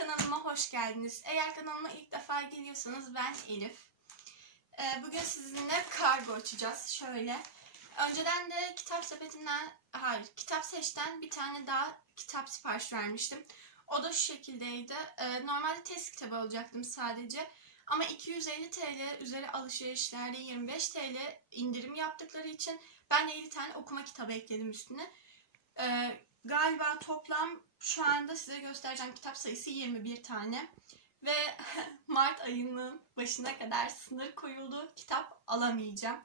kanalıma hoş geldiniz. Eğer kanalıma ilk defa geliyorsanız ben Elif. Ee, bugün sizinle kargo açacağız. Şöyle. Önceden de kitap sepetinden, hayır kitap seçten bir tane daha kitap sipariş vermiştim. O da şu şekildeydi. Ee, normalde test kitabı alacaktım sadece. Ama 250 TL üzeri alışverişlerde 25 TL indirim yaptıkları için ben de 50 tane okuma kitabı ekledim üstüne. Ee, galiba toplam şu anda size göstereceğim kitap sayısı 21 tane. Ve Mart ayının başına kadar sınır koyuldu. Kitap alamayacağım.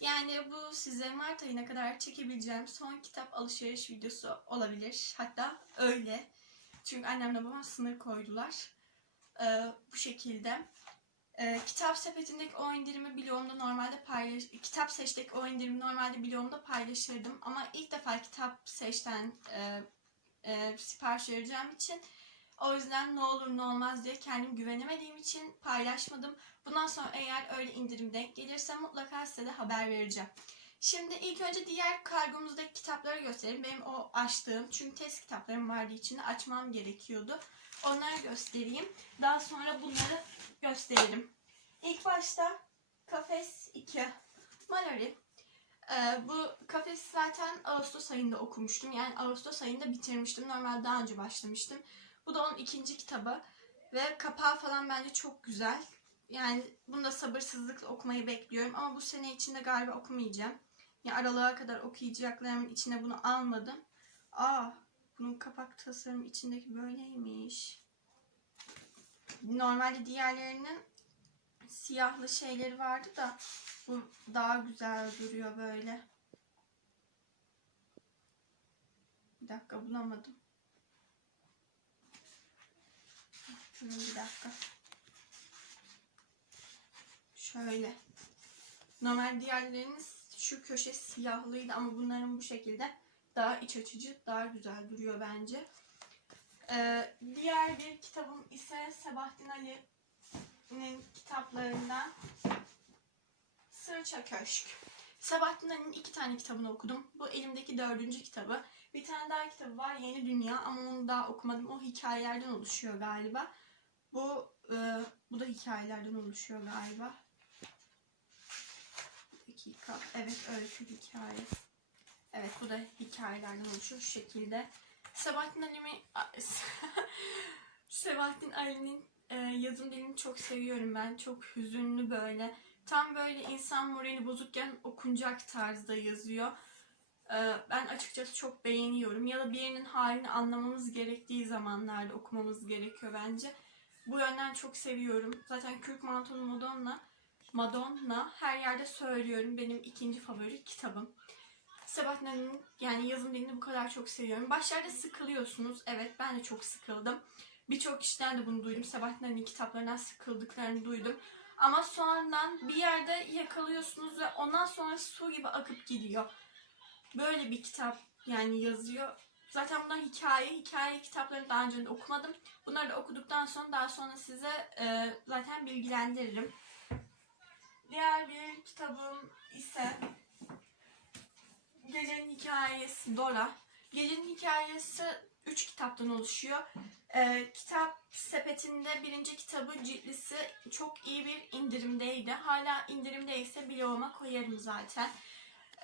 Yani bu size Mart ayına kadar çekebileceğim son kitap alışveriş videosu olabilir. Hatta öyle. Çünkü annemle babam sınır koydular. Ee, bu şekilde. Ee, kitap sepetindeki o indirimi bloğumda normalde paylaş... Kitap seçteki o indirimi normalde bloğumda paylaşırdım. Ama ilk defa kitap seçten e, e, sipariş vereceğim için o yüzden ne olur ne olmaz diye kendim güvenemediğim için paylaşmadım. Bundan sonra eğer öyle indirim denk gelirse mutlaka size de haber vereceğim. Şimdi ilk önce diğer kargomuzdaki kitapları göstereyim. Benim o açtığım çünkü test kitaplarım vardı içinde açmam gerekiyordu. Onları göstereyim. Daha sonra bunları gösteririm. İlk başta Kafes 2 Mallory. Ee, bu Kafes zaten Ağustos ayında okumuştum. Yani Ağustos ayında bitirmiştim. Normalde daha önce başlamıştım. Bu da onun ikinci kitabı. Ve kapağı falan bence çok güzel. Yani bunu da sabırsızlıkla okumayı bekliyorum. Ama bu sene içinde galiba okumayacağım. Ya aralığa kadar okuyacaklarımın içine bunu almadım. Aa, bunun kapak tasarımı içindeki böyleymiş. Normalde diğerlerinin siyahlı şeyleri vardı da bu daha güzel duruyor böyle. Bir dakika bulamadım. Şunun bir dakika. Şöyle. Normal diğerlerinin şu köşe siyahlıydı ama bunların bu şekilde daha iç açıcı, daha güzel duruyor bence. Ee, diğer bir kitabım ise Sebahattin Ali'nin kitaplarından Sırça Köşk. Sebahattin Ali'nin iki tane kitabını okudum. Bu elimdeki dördüncü kitabı. Bir tane daha kitabı var Yeni Dünya ama onu daha okumadım. O hikayelerden oluşuyor galiba. Bu e, bu da hikayelerden oluşuyor galiba. Bir dakika. Evet öykü hikaye. Evet bu da hikayelerden oluşuyor şu şekilde. Sebahattin Ali'mi Sebahattin Ali'nin e, yazım dilini çok seviyorum ben. Çok hüzünlü böyle. Tam böyle insan morali bozukken okunacak tarzda yazıyor. E, ben açıkçası çok beğeniyorum. Ya da birinin halini anlamamız gerektiği zamanlarda okumamız gerekiyor bence. Bu yönden çok seviyorum. Zaten Kürk Mantolu Madonna, Madonna her yerde söylüyorum. Benim ikinci favori kitabım. Sebahattin Ali'nin yani yazım dilini bu kadar çok seviyorum. Başlarda sıkılıyorsunuz. Evet ben de çok sıkıldım. Birçok kişiden de bunu duydum. Sebahattin Ali'nin kitaplarından sıkıldıklarını duydum. Ama sonradan bir yerde yakalıyorsunuz ve ondan sonra su gibi akıp gidiyor. Böyle bir kitap yani yazıyor. Zaten bunlar hikaye. Hikaye kitaplarını daha önce okumadım. Bunları da okuduktan sonra daha sonra size e, zaten bilgilendiririm. Diğer bir kitabım ise Gecenin Hikayesi Dora. Gecenin Hikayesi 3 kitaptan oluşuyor. Ee, kitap sepetinde birinci kitabı ciltlisi çok iyi bir indirimdeydi. Hala indirimdeyse bloğuma koyarım zaten.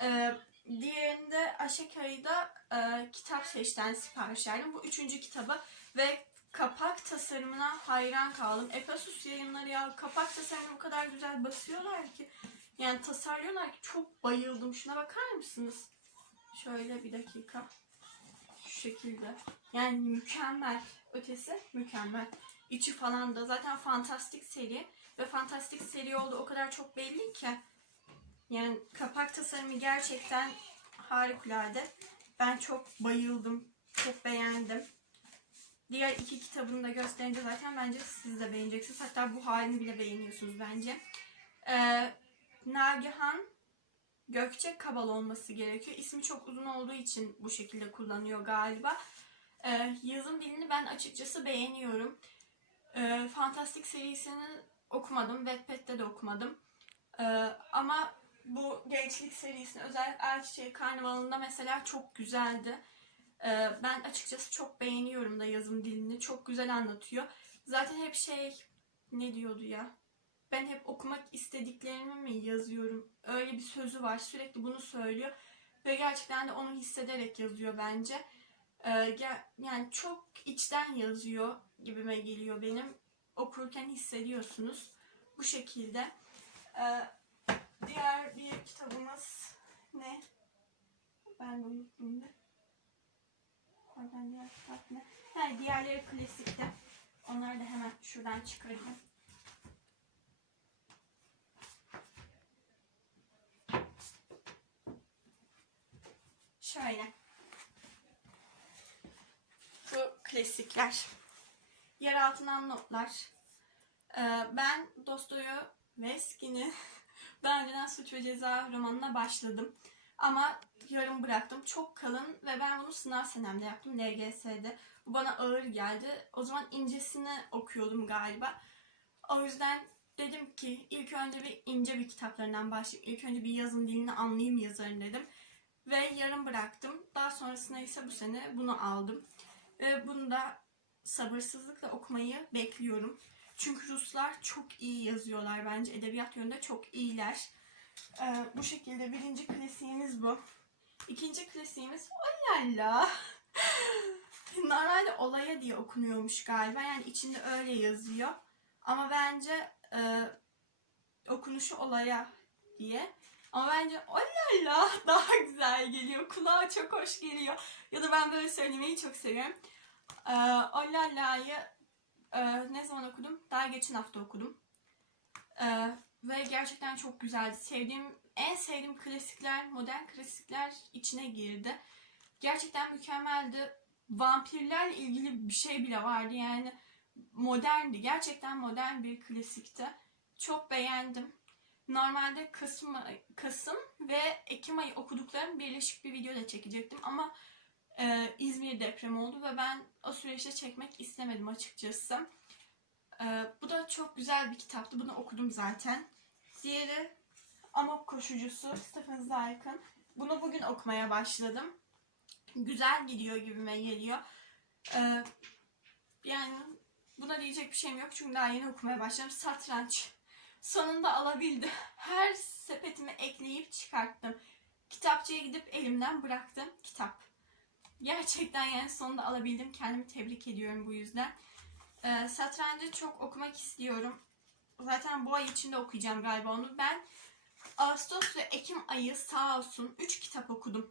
Ee, diğerinde Aşekay'da e, kitap seçten sipariş verdim. Bu üçüncü kitabı ve kapak tasarımına hayran kaldım. Epasus yayınları ya kapak tasarımını o kadar güzel basıyorlar ki. Yani tasarlıyorlar ki çok bayıldım. Şuna bakar mısınız? Şöyle bir dakika. Şu şekilde. Yani mükemmel. Ötesi mükemmel. İçi falan da zaten fantastik seri. Ve fantastik seri oldu o kadar çok belli ki. Yani kapak tasarımı gerçekten harikulade. Ben çok bayıldım. Çok beğendim. Diğer iki kitabını da gösterince zaten bence siz de beğeneceksiniz. Hatta bu halini bile beğeniyorsunuz bence. Ee, Nagihan Gökçe Kabal olması gerekiyor. İsmi çok uzun olduğu için bu şekilde kullanıyor galiba. Ee, yazım dilini ben açıkçası beğeniyorum. Ee, Fantastik serisini okumadım. Wattpad'de de okumadım. Ee, ama bu gençlik serisini özellikle Erçiçeği Karnavalı'nda mesela çok güzeldi. Ee, ben açıkçası çok beğeniyorum da yazım dilini. Çok güzel anlatıyor. Zaten hep şey ne diyordu ya? Ben hep okumak istediklerimi mi yazıyorum? Öyle bir sözü var. Sürekli bunu söylüyor. Ve gerçekten de onu hissederek yazıyor bence. Ee, yani çok içten yazıyor gibime geliyor benim. Okurken hissediyorsunuz. Bu şekilde. Ee, diğer bir kitabımız ne? Ben de unuttum da. Oradan diğer kitap ne? Ha, diğerleri klasikte. Onları da hemen şuradan çıkarayım. Şöyle. Bu klasikler. Yer altından notlar. Ee, ben Dostoyevski'nin daha önceden Suç ve Ceza romanına başladım. Ama yarım bıraktım. Çok kalın ve ben bunu sınav senemde yaptım LGS'de. Bu bana ağır geldi. O zaman incesini okuyordum galiba. O yüzden dedim ki ilk önce bir ince bir kitaplarından başlayayım. İlk önce bir yazın dilini anlayayım yazarın dedim. Ve yarım bıraktım. Daha sonrasında ise bu sene bunu aldım. Ve bunu da sabırsızlıkla okumayı bekliyorum. Çünkü Ruslar çok iyi yazıyorlar bence. Edebiyat yönünde çok iyiler. Ee, bu şekilde birinci klasiğimiz bu. İkinci klasiğimiz Olala. Normalde olaya diye okunuyormuş galiba. Yani içinde öyle yazıyor. Ama bence e, okunuşu olaya diye. Ama bence olala daha güzel geliyor. Kulağa çok hoş geliyor. Ya da ben böyle söylemeyi çok seviyorum. Ee, Olala'yı e, ne zaman okudum? Daha geçen hafta okudum. Ee, ve gerçekten çok güzeldi. Sevdiğim, en sevdiğim klasikler, modern klasikler içine girdi. Gerçekten mükemmeldi. Vampirlerle ilgili bir şey bile vardı yani. Moderndi. Gerçekten modern bir klasikti. Çok beğendim. Normalde Kasım, Kasım ve Ekim ayı okuduklarım birleşik bir video da çekecektim ama e, İzmir depremi oldu ve ben o süreçte çekmek istemedim açıkçası. E, bu da çok güzel bir kitaptı. Bunu okudum zaten. Diğeri Amok Koşucusu Stephen Zweig'ın. Bunu bugün okumaya başladım. Güzel gidiyor gibime geliyor. E, yani buna diyecek bir şeyim yok çünkü daha yeni okumaya başladım. Satranç. Sonunda alabildim. Her sepetime ekleyip çıkarttım. Kitapçıya gidip elimden bıraktım. Kitap. Gerçekten yani sonunda alabildim. Kendimi tebrik ediyorum bu yüzden. Ee, satrancı çok okumak istiyorum. Zaten bu ay içinde okuyacağım galiba onu. Ben Ağustos ve Ekim ayı sağ olsun 3 kitap okudum.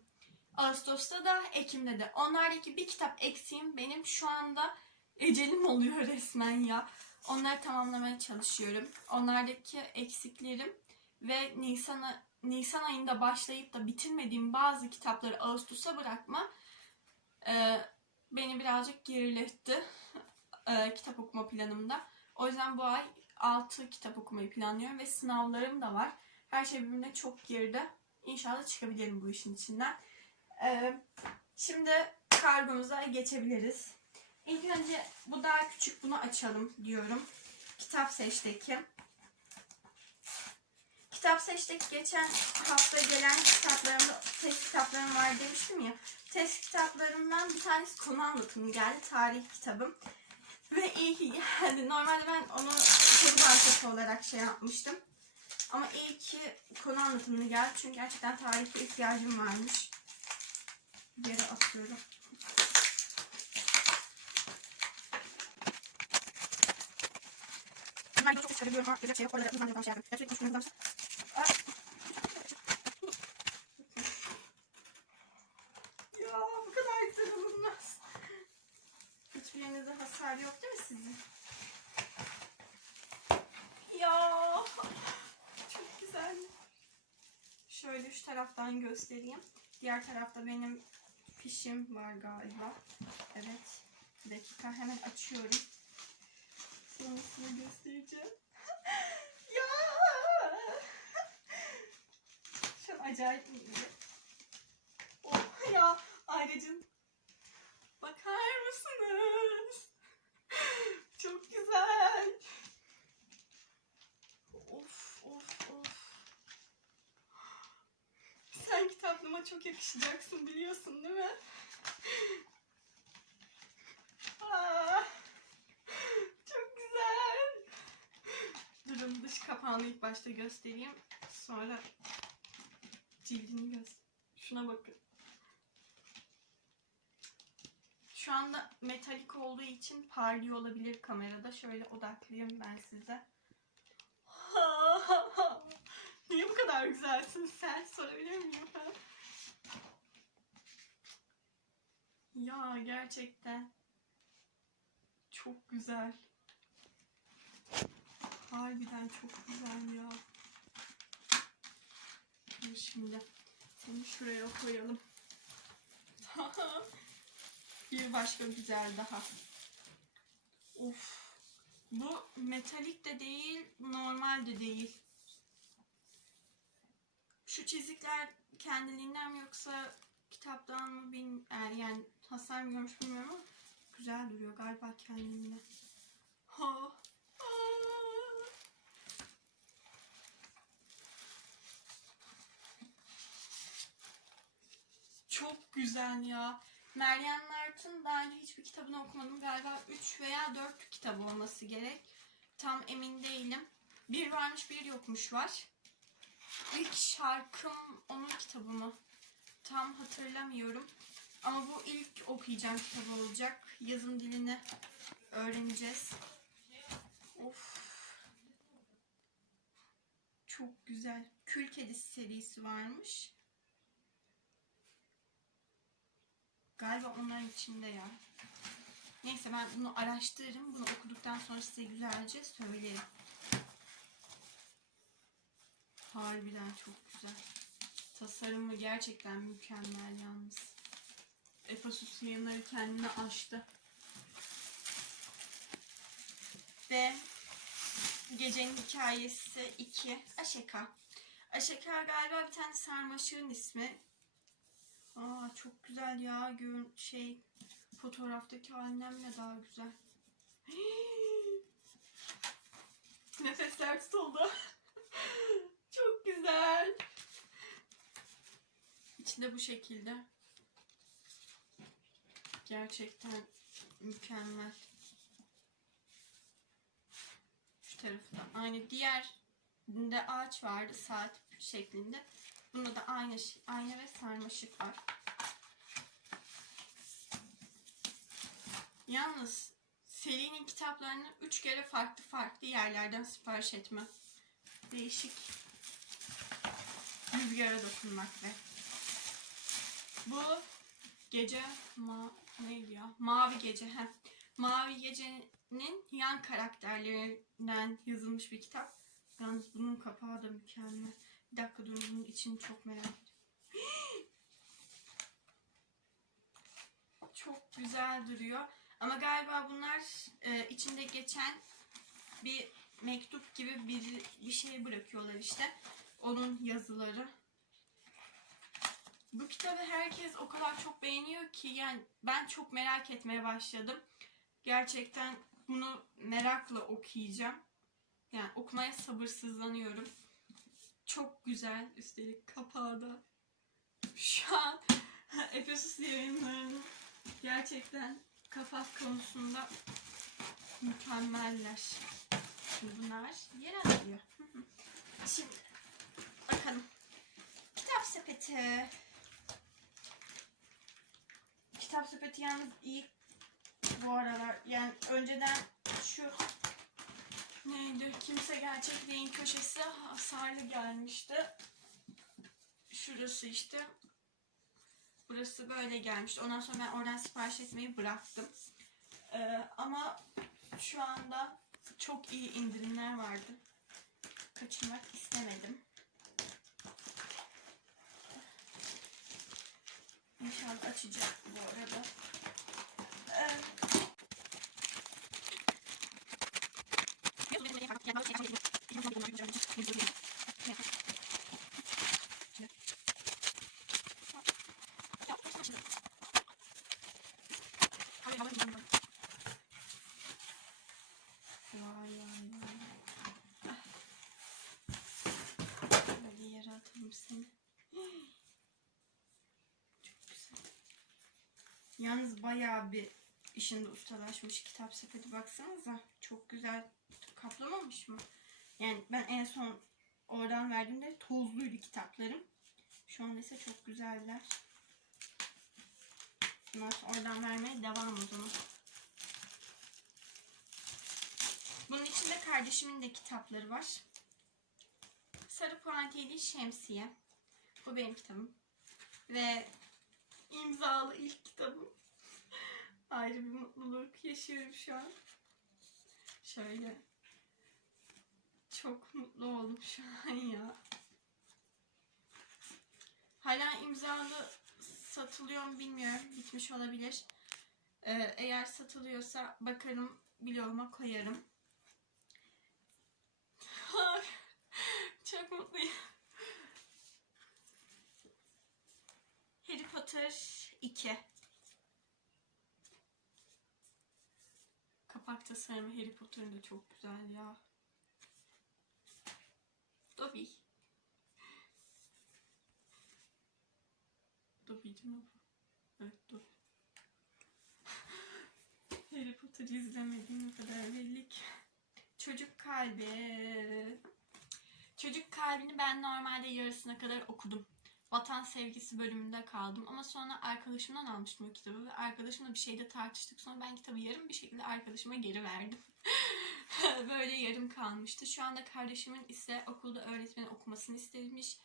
Ağustos'ta da Ekim'de de. Onlardaki bir kitap eksiğim benim şu anda ecelim oluyor resmen ya. Onları tamamlamaya çalışıyorum. Onlardaki eksiklerim ve Nisan, Nisan ayında başlayıp da bitirmediğim bazı kitapları Ağustos'a bırakma e, beni birazcık geriletti e, kitap okuma planımda. O yüzden bu ay 6 kitap okumayı planlıyorum ve sınavlarım da var. Her şey birbirine çok geride. İnşallah çıkabilirim bu işin içinden. E, şimdi kargomuza geçebiliriz. İlk önce bu daha küçük bunu açalım diyorum. Kitap seçteki. Kitap seçtik. Geçen hafta gelen kitaplarımda test kitaplarım var demiştim ya. Test kitaplarımdan bir tanesi konu anlatımı geldi. Tarih kitabım. Ve iyi ki geldi. Normalde ben onu soru bankası olarak şey yapmıştım. Ama iyi ki konu anlatımını geldi. Çünkü gerçekten tarihte ihtiyacım varmış. Yere atıyorum. Ben çok çıkarabiliyorum ama yapacak şey yok. Uzman yapan şey yapıyorum. Sürekli düşünüyorum. Ya bu kadar güzel. Hiçbirinizde hasar yok değil mi sizin? Ya çok güzel. Şöyle şu taraftan göstereyim. Diğer tarafta benim fişim var galiba. Evet. Bir dakika hemen açıyorum. Sonrasını göstereceğim. ya! Şu an acayip iyi. Oh ya ayrıcın. Bakar mısınız? Çok güzel. Of of of. Sen kitaplığıma çok yakışacaksın biliyorsun değil mi? Aa, çok güzel. Durun dış kapağını ilk başta göstereyim. Sonra cildini göster. Şuna bakın. Şu anda metalik olduğu için parlıyor olabilir kamerada. Şöyle odaklayayım ben size. Niye bu kadar güzelsin sen? Sorabilir miyim? Ya gerçekten çok güzel. Harbiden çok güzel ya. Şimdi seni şuraya koyalım. Bir başka güzel daha. Of. Bu metalik de değil, normal de değil. Şu çizikler kendiliğinden mi yoksa kitaptan mı bin yani, yani hasar mı görmüş bilmiyorum ama güzel duruyor galiba kendiliğinden. Ha. Aa. Çok güzel ya. Meryem Mert'in daha önce hiçbir kitabını okumadım. Galiba 3 veya 4 kitabı olması gerek. Tam emin değilim. Bir varmış bir yokmuş var. İlk şarkım onun kitabı mı? Tam hatırlamıyorum. Ama bu ilk okuyacağım kitap olacak. Yazım dilini öğreneceğiz. Of. Çok güzel. Kül Kedisi serisi varmış. Galiba onların içinde ya. Neyse ben bunu araştırırım. Bunu okuduktan sonra size güzelce söylerim. Harbiden çok güzel. Tasarımı gerçekten mükemmel yalnız. Efesus yayınları kendini aştı. Ve Gecenin Hikayesi 2 Aşeka. Aşeka galiba bir tane sarmaşığın ismi. Aa çok güzel ya. Gör şey fotoğraftaki annemle daha güzel. Nefesler tutuldu. çok güzel. İçinde bu şekilde. Gerçekten mükemmel. Şu tarafta. Aynı diğer de ağaç vardı saat şeklinde. Bunda da aynı ayna ve sarmaşık var. Yalnız serinin kitaplarını üç kere farklı farklı yerlerden sipariş etme. Değişik. Rüzgara dokunmak ve bu gece ma neydi ya? Mavi gece. Heh. Mavi gecenin yan karakterlerinden yazılmış bir kitap. Yalnız bunun kapağı da mükemmel. Bir dakika durun bunun içini çok merak ediyorum. çok güzel duruyor. Ama galiba bunlar e, içinde geçen bir mektup gibi bir, bir şey bırakıyorlar işte. Onun yazıları. Bu kitabı herkes o kadar çok beğeniyor ki yani ben çok merak etmeye başladım. Gerçekten bunu merakla okuyacağım. Yani okumaya sabırsızlanıyorum. Çok güzel. Üstelik kapağı da. Şu an Efesus yayınlarının gerçekten kapak konusunda mükemmeller. Bunlar yer alıyor. Şimdi bakalım. Kitap sepeti. Kitap sepeti yalnız iyi bu aralar. Yani önceden şu neydi? Kimse gerçek değil köşesi hasarlı gelmişti. Şurası işte. Burası böyle gelmişti. Ondan sonra ben oradan sipariş etmeyi bıraktım. Ee, ama şu anda çok iyi indirimler vardı. Kaçırmak istemedim. İnşallah açacak bu arada. Ee, seni. Çok güzel. Yalnız bayağı bir işinde ustalaşmış kitap sepeti baksanıza. Çok güzel kaplamamış mı? Yani ben en son oradan verdiğimde tozluydu kitaplarım. Şu an ise çok güzeller. Bundan oradan vermeye devam o zaman. Bunun içinde kardeşimin de kitapları var. Sarı puantiyeli şemsiye. Bu benim kitabım. Ve imzalı ilk kitabım. Ayrı bir mutluluk yaşıyorum şu an. Şöyle. Çok mutlu oldum şu an ya. Hala imzalı satılıyor mu bilmiyorum. Bitmiş olabilir. Ee, eğer satılıyorsa bakarım bloğuma koyarım. Çok mutluyum. Harry Potter 2. Kapak tasarımı Harry Potter'ın da çok güzel ya. Dobby. Dobby değil mi bu? Evet Dobby. Harry Potter izlemediğim kadar belli ki. Çocuk kalbi. Çocuk kalbini ben normalde yarısına kadar okudum. Vatan sevgisi bölümünde kaldım ama sonra arkadaşımdan almıştım o kitabı ve arkadaşımla bir şeyde tartıştık. Sonra ben kitabı yarım bir şekilde arkadaşıma geri verdim. Böyle yarım kalmıştı. Şu anda kardeşimin ise okulda öğretmenin okumasını istemiş.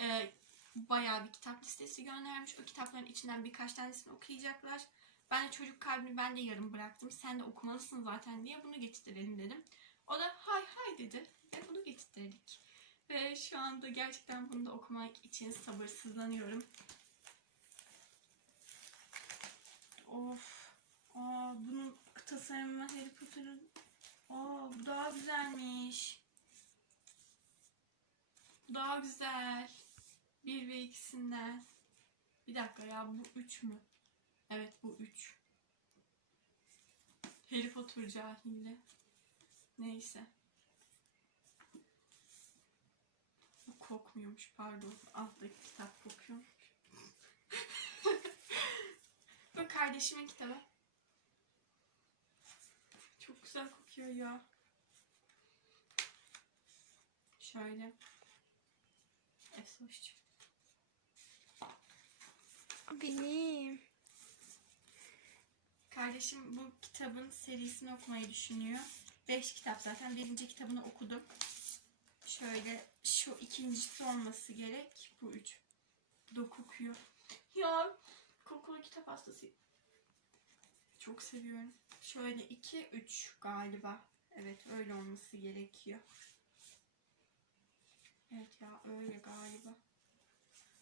Ee, bayağı bir kitap listesi göndermiş. O kitapların içinden birkaç tanesini okuyacaklar. Ben de çocuk kalbini ben de yarım bıraktım. Sen de okumalısın zaten diye bunu getirtelim dedim. O da hay hay dedi ve bunu getirttirdik. Ve şu anda gerçekten bunu da okumak için sabırsızlanıyorum. Of. Aa, bunun tasarımı Harry Potter'ın. Aa, bu daha güzelmiş. Daha güzel. Bir ve ikisinden. Bir dakika ya bu üç mü? Evet bu üç. Harry Potter cahili. Neyse. Bu kokmuyormuş pardon. Alttaki kitap kokuyormuş. Bu kardeşimin kitabı. Çok güzel kokuyor ya. Şöyle. Efsoş'cum. Benim. Kardeşim bu kitabın serisini okumayı düşünüyor. Beş kitap zaten. Birinci kitabını okudum. Şöyle şu ikincisi olması gerek. Bu üç. Kokuyor. Ya kokulu kitap hastasıyım. Çok seviyorum. Şöyle iki, üç galiba. Evet öyle olması gerekiyor. Evet ya öyle galiba.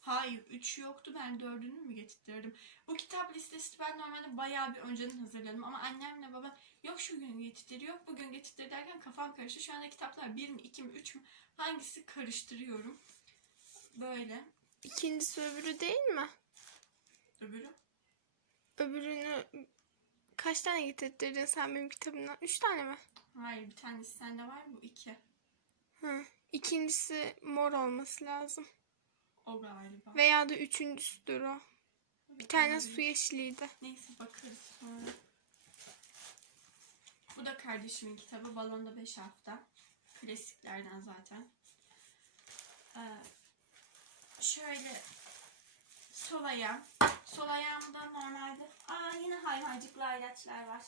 Hayır 3 yoktu ben dördünü mü getirttirdim? Bu kitap listesi ben normalde bayağı bir önceden hazırladım ama annemle babam yok şu gün getirtir yok bugün getirtir derken kafam karıştı. Şu anda kitaplar 1 mi 2 mi 3 mü hangisi karıştırıyorum. Böyle. İkincisi öbürü değil mi? Öbürü. Öbürünü kaç tane getirttirdin sen benim kitabımdan? Üç tane mi? Hayır bir tanesi sende var bu iki. Hı. İkincisi mor olması lazım. O galiba. Veya da üçüncüsüdür o. Bir tane su yeşiliydi. Neyse bakarız sonra. Bu da kardeşimin kitabı. Balonda 5 hafta. Klasiklerden zaten. Ee, şöyle sol ayağım. Sol ayağımda normalde... Aa yine hayvancıklı ilaçlar var.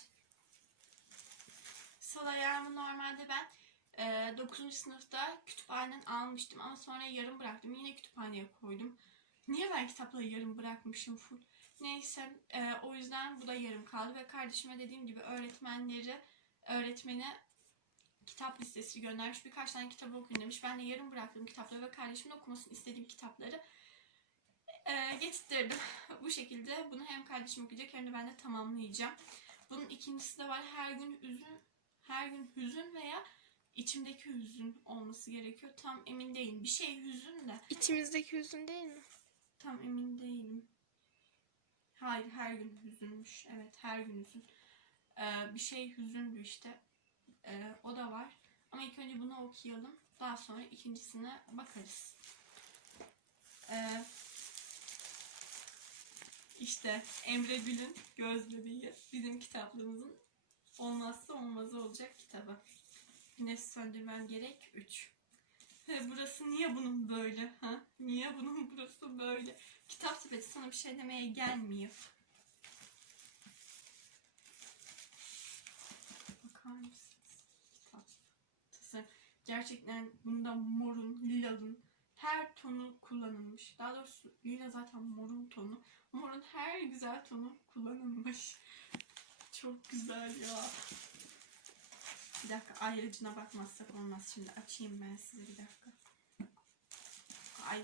Sol ayağımı normalde ben e, 9. sınıfta kütüphaneden almıştım ama sonra yarım bıraktım. Yine kütüphaneye koydum. Niye ben kitapları yarım bırakmışım full? Neyse e, o yüzden bu da yarım kaldı ve kardeşime dediğim gibi öğretmenleri öğretmeni kitap listesi göndermiş. Birkaç tane kitabı okuyun demiş. Ben de yarım bıraktığım kitapları ve kardeşimin okumasını istediğim kitapları e, getirttirdim. bu şekilde bunu hem kardeşim okuyacak hem de ben de tamamlayacağım. Bunun ikincisi de var. Her gün hüzün, her gün hüzün veya içimdeki hüzün olması gerekiyor. Tam emin değilim. Bir şey hüzün de İçimizdeki hüzün değil mi? Tam emin değilim. Hayır her gün hüzünmüş. Evet her gün hüzün. Ee, bir şey hüzündü işte. Ee, o da var. Ama ilk önce bunu okuyalım. Daha sonra ikincisine bakarız. Ee, İşte Emre Gül'ün Göz Bebeği bizim kitaplığımızın olmazsa olmazı olacak kitabı. Güneş söndürmem gerek 3. Ve burası niye bunun böyle ha? Niye bunun burası böyle? Kitap sepeti sana bir şey demeye gelmiyor. Bakar mısınız? Kitap. Gerçekten bunda morun, lilanın her tonu kullanılmış. Daha doğrusu lila zaten morun tonu. Morun her güzel tonu kullanılmış. Çok güzel ya. Bir dakika ayrıcına bakmazsak olmaz. Şimdi açayım ben size bir dakika. Ay,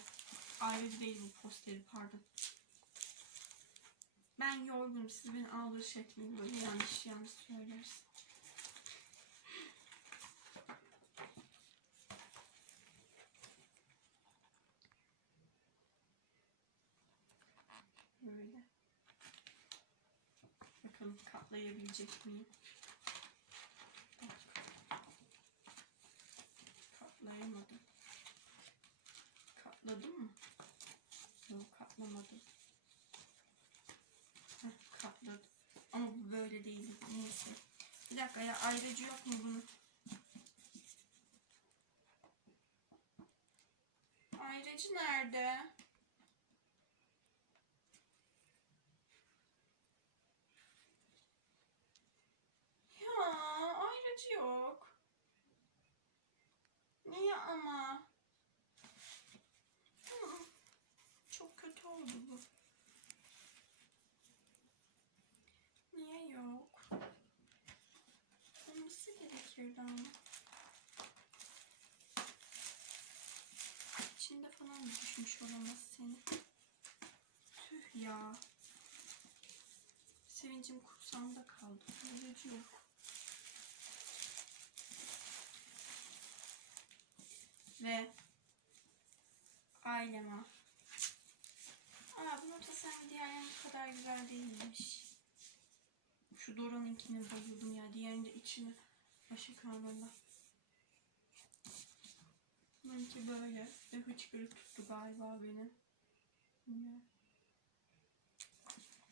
ayrıcı değil bu posteri pardon. Ben yorgunum. Siz beni ağır etmeyin. Böyle yanlış yanlış söylersin. Böyle. Bakalım katlayabilecek miyim? Katlayamadım. Katladım mı? Yok katlamadım. Heh, katladım. Ama bu böyle değil. Neyse. Bir dakika ya ayrıcı yok mu bunun? Ayrıcı nerede? Ya ayrıcı yok. Niye ama? Çok kötü oldu bu. Niye yok? Olması gerekirdi ama. İçinde falan mı düşmüş olamaz senin? Tüh ya. Sevincim kursamda kaldı. Ayrıcı yok. Ve aileme. Aa bunun tasarımı diğerlerinin kadar güzel değilmiş. Şu Dora'nınkine bayıldım ya. Diğerinde içini başı kalmadı. Bununki böyle. Ve hıçkırık tuttu galiba beni.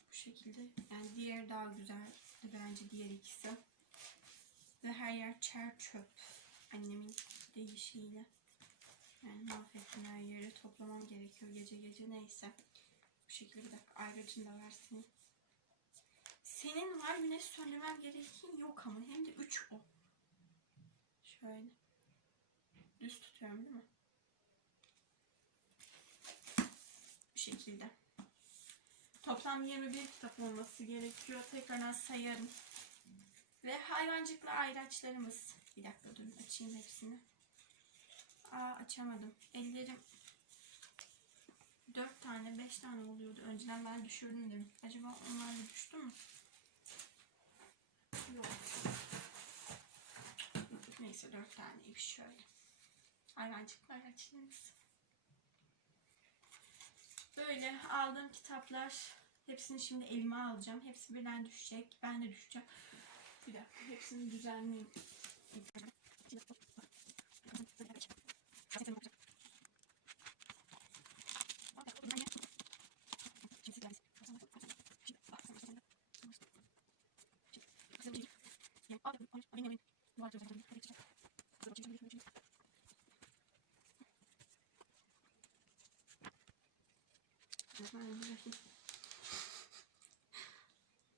Bu şekilde. Yani diğer daha güzel. Bence diğer ikisi. Ve her yer çer çöp. Annemin deyişiyle. Yani mahvettim her yeri toplamam gerekiyor gece gece neyse. Bu şekilde bir dakika ayrıcını da versin. Senin var güneş söndürmem gerekin yok ama hem de 3 o. Şöyle. Düz tutuyorum değil mi? Bu şekilde. Toplam 21 kitap olması gerekiyor. Tekrardan sayarım. Ve hayvancıklı ayraçlarımız. Bir dakika durun açayım hepsini. Aa açamadım. Ellerim 4 tane 5 tane oluyordu. Önceden ben düşürdüm dedim. Acaba onlar da düştü mü? Yok. Neyse 4 taneymiş şöyle. Hayvancıklar açılmış. Böyle aldığım kitaplar hepsini şimdi elime alacağım. Hepsi birden düşecek. Ben de düşeceğim. Bir dakika hepsini düzenleyeyim.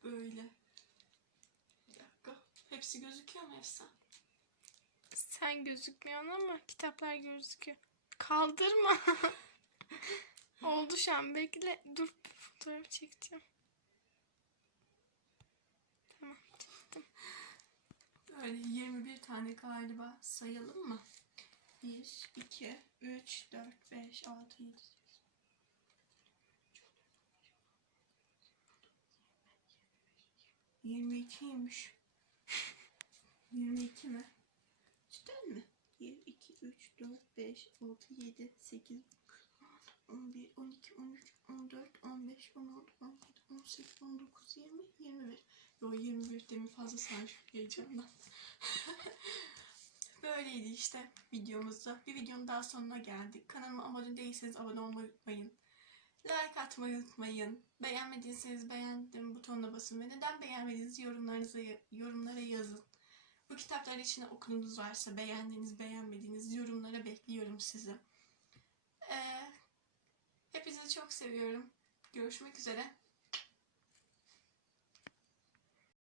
Böyle. Bir dakika. Hepsi gözüküyor mu Efsa? Sen gözükmüyorsun ama kitaplar gözüküyor. Kaldırma. Oldu şu an. Bekle. Dur fotoğraf çekeceğim. Tamam çektim. Böyle 21 tane galiba sayalım mı? 1, 2, 3, 4, 5, 6, 7, 8. 22'ymiş. 22 mi? Cidden mi? 1, 2, 3, 4, 5, 6, 7, 8, 11, 12, 13, 14, 15, 16, 17, 18, 19, 20, 21. Yo 21 demin fazla saymış heyecandan. Böyleydi işte videomuzda. Bir videonun daha sonuna geldik. Kanalıma abone değilseniz abone olmayı unutmayın. Like atmayı unutmayın. Beğenmediyseniz beğendim butonuna basın ve neden beğenmediğinizi yorumlarınıza yorumlara yazın. Bu kitaplar içinde okulunuz varsa beğendiğiniz beğenmediğiniz yorumlara bekliyorum sizi. Ee, hepinizi çok seviyorum. Görüşmek üzere.